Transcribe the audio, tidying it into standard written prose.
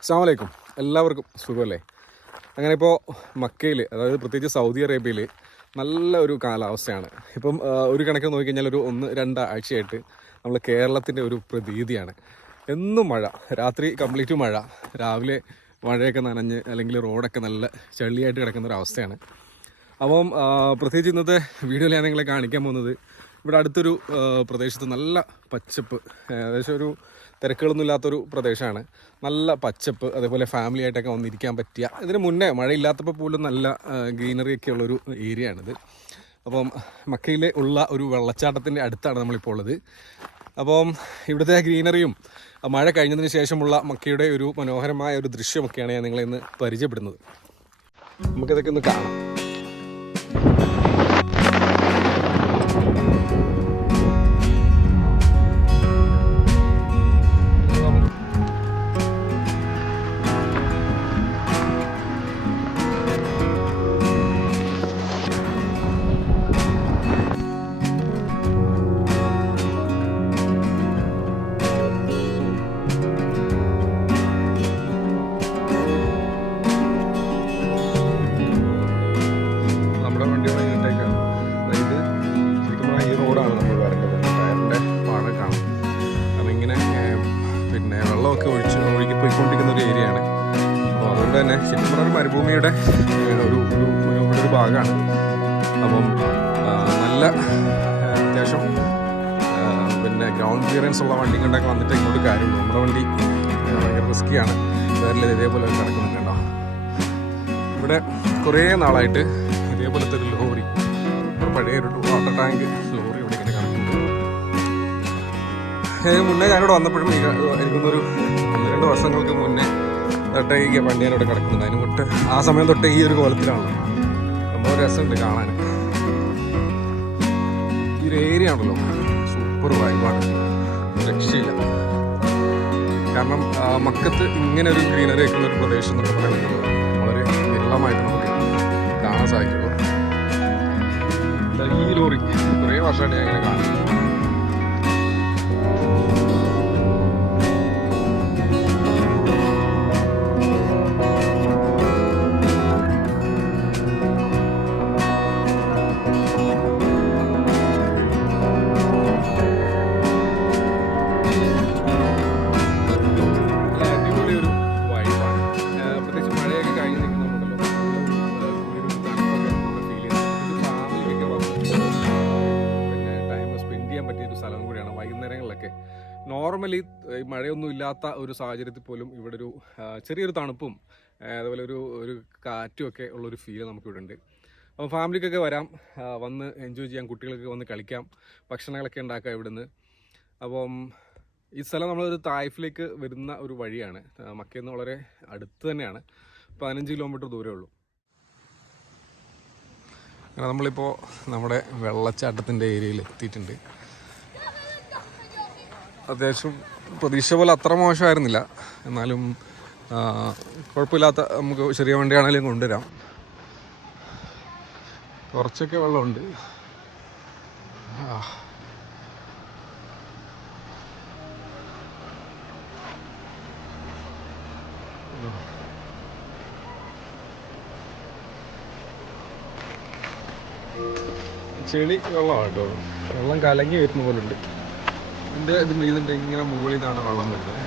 അസ്സലാമു അലൈക്കും. എല്ലാവർക്കും സുഖമല്ലേ? അങ്ങനെ ഇപ്പോൾ മക്കയിൽ, അതായത് പ്രത്യേകിച്ച് സൗദി അറേബ്യയിൽ നല്ല ഒരു കാലാവസ്ഥയാണ്. ഇപ്പം ഒരു കണക്കിന് നോക്കിക്കഴിഞ്ഞാൽ ഒരു 1-2 ആഴ്ചയായിട്ട് നമ്മൾ കേരളത്തിൻ്റെ ഒരു പ്രതീതിയാണ്. എന്നും മഴ, രാത്രി കംപ്ലീറ്റ് മഴ, രാവിലെ മഴയൊക്കെ നനഞ്ഞ് അല്ലെങ്കിൽ റോഡൊക്കെ നല്ല ചെളിയായിട്ട് കിടക്കുന്ന ഒരു അവസ്ഥയാണ്. അപ്പം പ്രത്യേകിച്ച് ഇന്നത്തെ വീഡിയോയിൽ ഞാൻ നിങ്ങളെ കാണിക്കാൻ പോകുന്നത് ഇവിടെ അടുത്തൊരു പ്രദേശത്ത് നല്ല പച്ചപ്പ്, ഏകദേശം ഒരു തിരക്കുകളൊന്നും ഇല്ലാത്തൊരു പ്രദേശമാണ്. നല്ല പച്ചപ്പ്, അതേപോലെ ഫാമിലി ആയിട്ടൊക്കെ വന്നിരിക്കാൻ പറ്റിയ, ഇതിന് മുന്നേ മഴയില്ലാത്തപ്പോൾ പോലും നല്ല ഗ്രീനറി ഒക്കെ ഉള്ളൊരു ഏരിയ ആണിത്. അപ്പം മക്കയിൽ ഉള്ള ഒരു വെള്ളച്ചാട്ടത്തിൻ്റെ അടുത്താണ് നമ്മളിപ്പോൾ ഉള്ളത്. അപ്പം ഇവിടുത്തെ ഗ്രീനറിയും മഴ കഴിഞ്ഞതിന് ശേഷമുള്ള മക്കയുടെ ഒരു മനോഹരമായ ഒരു ദൃശ്യമൊക്കെയാണ് ഞാൻ നിങ്ങളെ ഇന്ന് പരിചയപ്പെടുന്നത്. നമുക്കിതൊക്കെ ഒന്ന് കാണാം. പോയിക്കൊണ്ടിരിക്കുന്ന ഒരു ഏരിയയാണ്. അപ്പോൾ അതുകൊണ്ട് തന്നെ ശരിക്കും പറഞ്ഞാൽ മരുഭൂമിയുടെ ഒരു ഭാഗമാണ്. അപ്പം നല്ല അത്യാവശ്യം ഗ്രൗണ്ട് ക്ലിയറൻസ് ഉള്ള വണ്ടി കണ്ടൊക്കെ വന്നിട്ട് ഇങ്ങോട്ട് കാര്യമുള്ളൂ. നമ്മുടെ വണ്ടി ഭയങ്കര റിസ്ക്കിയാണ്. വേറെ ഇതേപോലെ കിടക്കുന്നുണ്ടോ? ഇവിടെ കുറേ നാളായിട്ട് ഇതേപോലത്തെ ഒരു ലോറി, പഴയ ഒരു വാട്ടർ ടാങ്ക് ലോറി ഇവിടെ ഇങ്ങനെ കിടക്കുന്നുണ്ട്. മുന്നേ ഞാനിവിടെ വന്നപ്പോഴും എനിക്കൊന്നൊരു 1-2 വർഷങ്ങൾക്ക് മുന്നേ തൊട്ടേ ഈ വണ്ടി ഞാനിവിടെ കിടക്കുന്നുണ്ട്. അതിന് തൊട്ട് ആ സമയം തൊട്ടേ ഈ ഒരു കോലത്തിലാണ്. ரொம்ப രസമുണ്ട് കാണാൻ. ഈ ഒരു ഏരിയ ആണല്ലോ സൂപ്പർ വൈബാണ്, രക്ഷയില്ല. കാരണം മക്കത്ത് ഇങ്ങനെ ഒരു ഗ്രീനറി ഒക്കെ ഉള്ളൊരു പ്രദേശം എന്നൊക്കെ പറയുന്നത് വളരെ വിരളമായിട്ട് നമുക്ക് കാണാൻ സാധിക്കുള്ളൂ. ഈ ലോറി കുറേ വർഷമായിട്ട് ഞാൻ ഇങ്ങനെ കാണുന്നു. നോർമലി മഴയൊന്നും ഇല്ലാത്ത ഒരു സാഹചര്യത്തിൽ പോലും ഇവിടെ ഒരു ചെറിയൊരു തണുപ്പും അതുപോലെ ഒരു കാറ്റും ഒക്കെ ഉള്ളൊരു ഫീൽ നമുക്കിവിടെ ഉണ്ട്. അപ്പോൾ ഫാമിലിക്കൊക്കെ വരാം, വന്ന് എൻജോയ് ചെയ്യാം, കുട്ടികൾക്ക് വന്ന് കളിക്കാം, ഭക്ഷണങ്ങളൊക്കെ ഉണ്ടാക്കാം ഇവിടുന്ന്. അപ്പം ഈ സ്ഥലം നമ്മളൊരു തായിഫിലേക്ക് വരുന്ന ഒരു വഴിയാണ്. മക്കയിൽ നിന്ന് വളരെ അടുത്ത് തന്നെയാണ്, 15 കിലോമീറ്റർ ദൂരമേ ഉള്ളൂ. അങ്ങനെ നമ്മളിപ്പോൾ നമ്മുടെ വെള്ളച്ചാട്ടത്തിൻ്റെ ഏരിയയിൽ എത്തിയിട്ടുണ്ട്. അത്യാവശ്യം പ്രതീക്ഷ പോലെ അത്ര മോശമായിരുന്നില്ല, എന്നാലും കുഴപ്പമില്ലാത്ത, നമുക്ക് ചെറിയ വണ്ടിയാണെങ്കിലും കൊണ്ടുവരാം. കുറച്ചൊക്കെ വെള്ളമുണ്ട്. ചെളി വെള്ളമാണ് കേട്ടോ, വെള്ളം കലങ്ങി വരുന്ന പോലെ ഉണ്ട്. ഇതിൻ്റെ ഇത് ഇങ്ങനെ മുകളിൽ നിന്നാണ് വെള്ളം വരുന്നത്.